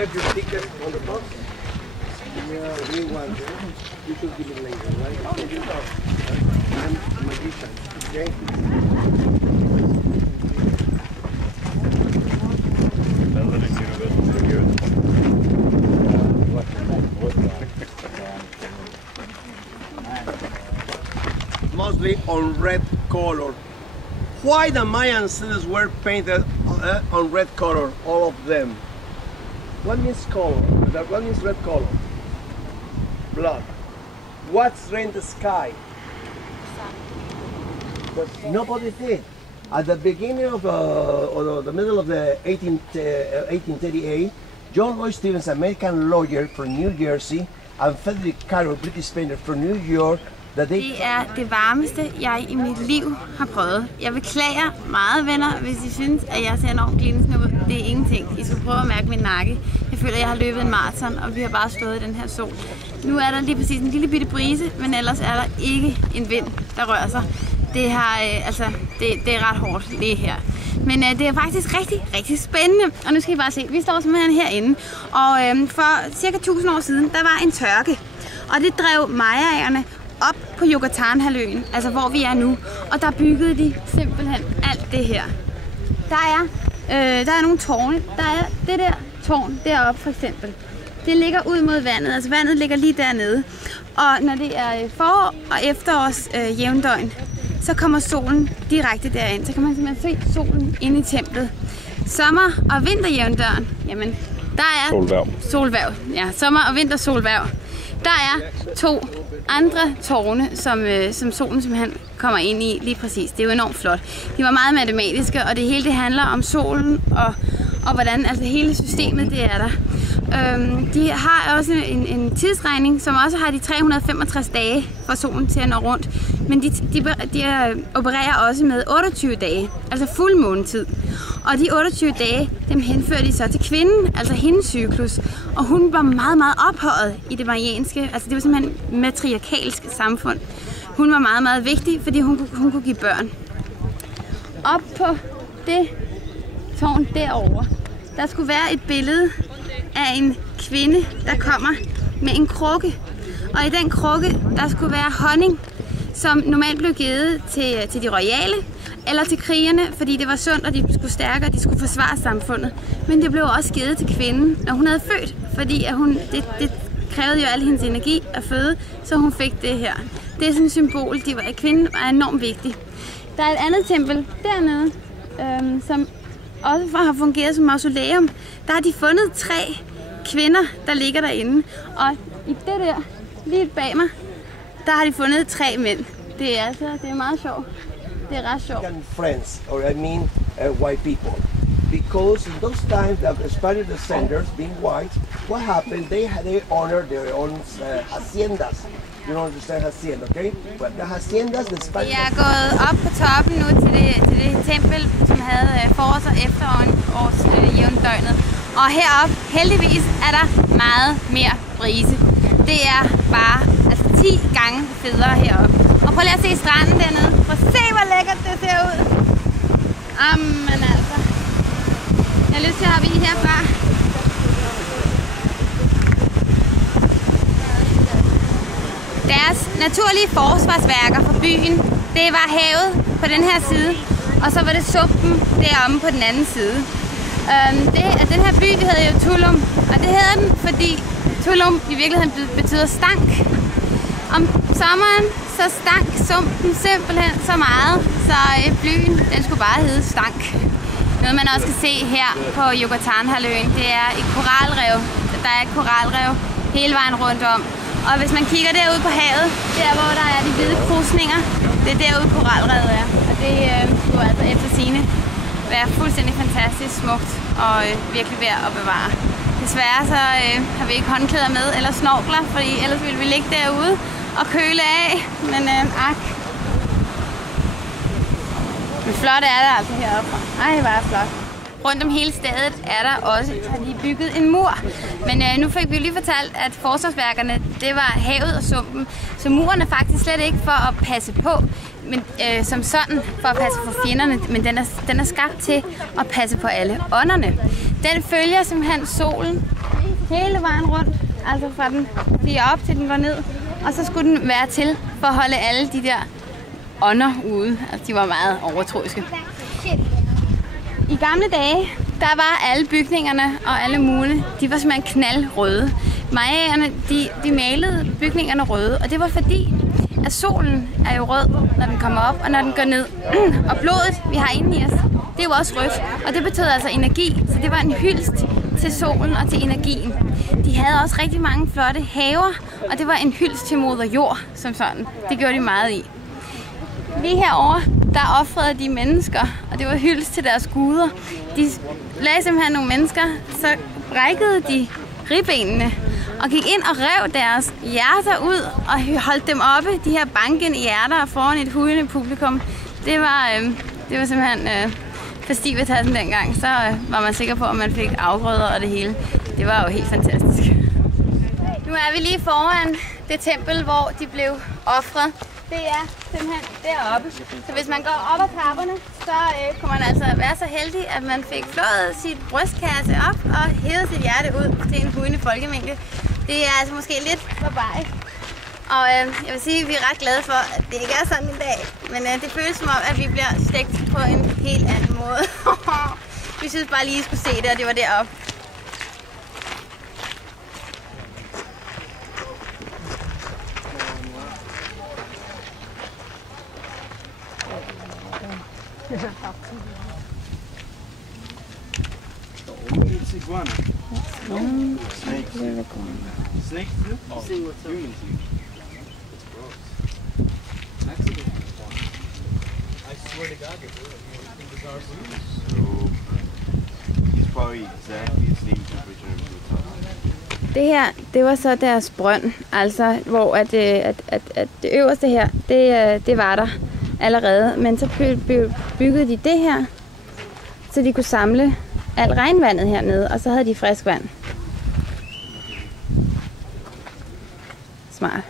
left your ticket on the box? Yeah, we want it. You should give it later, right? I'm a magician, okay? Mostly on red color. Why the Mayan cities were painted on red color, all of them? What means color? What means red color? Blood. What's red in the sky? But nobody did. At the beginning of or the middle of the 1838, John Lloyd Stephens, American lawyer from New Jersey, and Frederick Caro, British painter from New York. Det er det varmeste, jeg i mit liv har prøvet. Jeg beklager meget, venner, hvis I synes, at jeg ser enormt glinsende ud. Det er ingenting. I skal prøve at mærke min nakke. Jeg føler, at jeg har løbet en maraton, og vi har bare stået i den her sol. Nu er der lige præcis en lille bitte brise, men ellers er der ikke en vind, der rører sig. Det er ret hårdt lige her. Men det er faktisk rigtig, rigtig spændende. Og nu skal I bare se, vi står simpelthen herinde. Og for cirka 1000 år siden, der var en tørke. Og det drev mayaerne op på Yucatán-halvøen, altså hvor vi er nu. Og der byggede de simpelthen alt det her. Der er nogle tårne. Der er det der tårn deroppe for eksempel. Det ligger ud mod vandet, altså vandet ligger lige dernede. Og når det er forår og efterårs jævndøgn, så kommer solen direkte derind. Så kan man simpelthen se solen inde i templet. Sommer- og vinterjævndøgn, jamen der er solværv. Ja, sommer- og vintersolværv. Der er 2 andre tårne, som solen simpelthen kommer ind i lige præcis. Det er jo enormt flot. De var meget matematiske, og det hele det handler om solen og hvordan altså hele systemet det er der. De har også en tidsregning, som også har de 365 dage for solen til at nå rundt. Men de opererer også med 28 dage, altså fuldmånetid. Og de 28 dage, dem henfører de så til kvinden, altså hendes cyklus. Og hun var meget, meget ophøjet i det marianske, altså det var simpelthen matriarkalsk samfund. Hun var meget, meget vigtig, fordi hun kunne give børn. Op på det tårn derovre, der skulle være et billede af en kvinde, der kommer med en krukke. Og i den krukke, der skulle være honning, som normalt blev givet til de royale eller til krigerne, fordi det var sundt, og de skulle stærke, og de skulle forsvare samfundet. Men det blev også givet til kvinden, når hun havde født, fordi at det krævede jo al hendes energi at føde, så hun fik det her. Det er sådan et symbol, at kvinden var enormt vigtig. Der er et andet tempel dernede, som også har fungeret som mausoleum. Der har de fundet 3 kvinder, der ligger derinde. Og i det der, lige bag mig, der har de fundet 3 mænd. Det er meget sjovt. Det er ret sjovt. Friends, or I mean white people. Because in those times, the Spanish descendants, being white, what happened? They honored their own haciendas. You don't understand hacienda, okay? But the haciendas, the Spanish... Jeg er gået op på toppen nu til det tempel, som havde forårs- og efterårs jævndøgnet. Og heroppe, heldigvis, er der meget mere brise. Det er bare 10 gange federe heroppe. Og prøv lige at se stranden dernede. Prøv at se, hvor lækkert det ser ud. Jamen altså. Jeg har lyst til at hoppe i herfra. Deres naturlige forsvarsværker for byen, det var havet på den her side, og så var det sumpen deromme på den anden side. Den her by, det hedder jo Tulum, og det hedder den, fordi Tulum i virkeligheden betyder stank. Om sommeren så stank sumpen simpelthen så meget, så byen den skulle bare hedde stank. Noget man også kan se her på Yucatán-halvøen, det er et koralrev. Der er et koralrev hele vejen rundt om. Og hvis man kigger derude på havet, der hvor der er de hvide krusninger, det er derude koralrevet er. Og det skulle altså efter sigende være fuldstændig fantastisk smukt og virkelig værd at bevare. Desværre så har vi ikke håndklæder med eller snorkler, fordi ellers ville vi ligge derude og køle af. Men Men flot er det altså heroppe. Ej, hvor er flot. Rundt om hele stedet er der også, har de bygget en mur. Men nu fik vi lige fortalt, at forsvarsværkerne, det var havet og sumpen. Så muren er faktisk slet ikke for at passe på, men som sådan for at passe på fjenderne, men den er skabt til at passe på alle ånderne. Den følger simpelthen solen hele vejen rundt, altså fra den stiger op til den går ned, og så skulle den være til for at holde alle de der ånder ude. Altså de var meget overtroiske. I gamle dage, der var alle bygningerne og alle murene, de var simpelthen knaldrøde. Mayaerne, de malede bygningerne røde, og det var fordi, at solen er jo rød, når den kommer op og når den går ned. Og blodet, vi har inde i os, det er jo også rødt, og det betød altså energi, så det var en hyldest til solen og til energien. De havde også rigtig mange flotte haver, og det var en hyldest til moder jord, som sådan. Det gjorde de meget i. Lige herovre, der ofrede de mennesker, og det var hyldest til deres guder. De lagde simpelthen nogle mennesker, så brækkede de ribbenene og gik ind og rev deres hjerter ud og holdt dem oppe, de her bankende hjerter foran et hujende publikum. Det var simpelthen festivitassen dengang. Så var man sikker på, at man fik afgrøder og det hele. Det var jo helt fantastisk. Nu er vi lige foran det tempel, hvor de blev ofret. Det er simpelthen deroppe. Så hvis man går op ad trapperne, så kunne man altså være så heldig, at man fik flået sit brystkasse op og hævet sit hjerte ud til en hujende folkemængde. Det er altså måske lidt for bare. Og jeg vil sige, at vi er ret glade for, at det ikke er sådan i dag. Men det føles som om, at vi bliver stegt på en helt anden måde. Vi synes bare lige, at I skulle se det, og det var deroppe. It's iguana. Snakes. Snakes too? Oh, humans use. It's gross. I swear to God, they do it. So, it's probably exactly the same temperature as the top. Det her, det var så deres brønd, altså hvor at det øverste her, det var der allerede. Men så byggede de det her, så de kunne samle alt regnvandet hernede, og så havde de frisk vand. Smart.